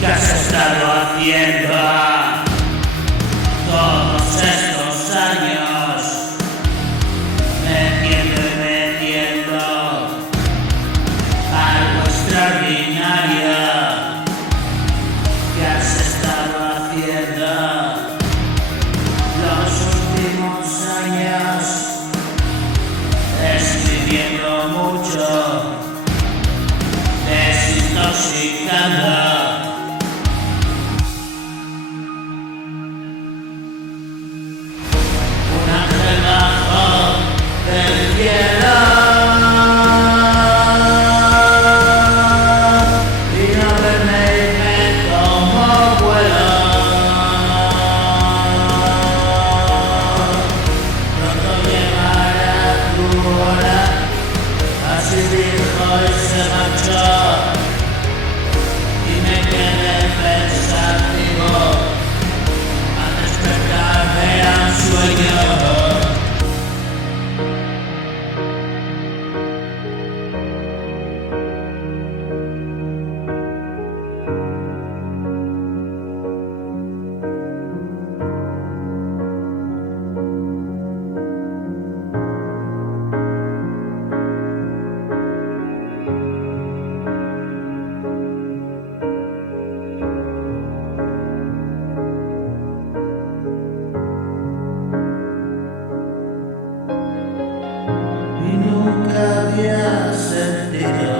¿Qué has estado haciendo todos estos años? Metiendo y metiendo algo extraordinario. ¿Qué has estado haciendo los últimos años? Escribiendo mucho, desintoxicando. Así dijo y se marchó, y me quedé pensativo al despertarme a un sueño. Nunca había sentido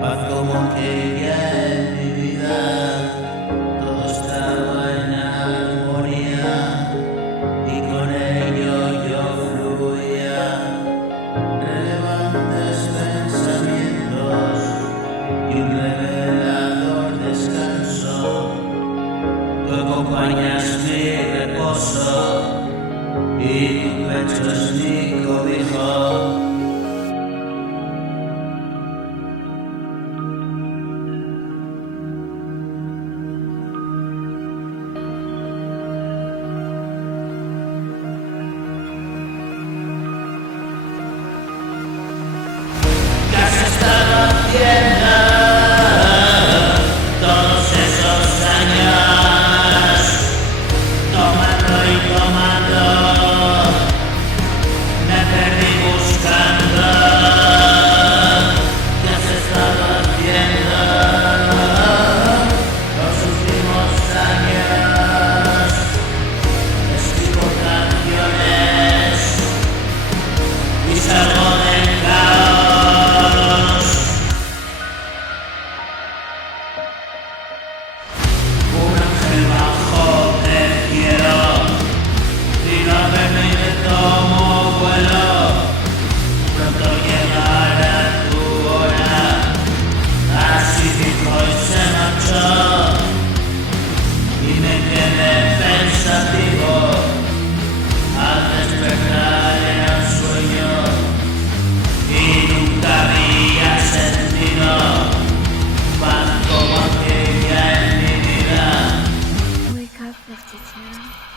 paz como aquella en mi vida. Todo estaba en armonía y con ello yo fluía. Relevantes pensamientos y un revelador descanso. Tú acompañas mi reposo y tu pecho es mi cobijo. ¿Qué has estado haciendo todos esos años? Tomando y tomando, me perdí buscando. ¿Qué has estado haciendo los últimos años? Escribo canciones y salgo del caos. Un ángel bajó del cielo, vino a verme y me tomó vuelo. Pronto llegará tu hora, así dijo y se marchó, y me quedé pensativo al despertar en un sueño, y nunca había sentido paz como aquella en mi vida. Wake up 52.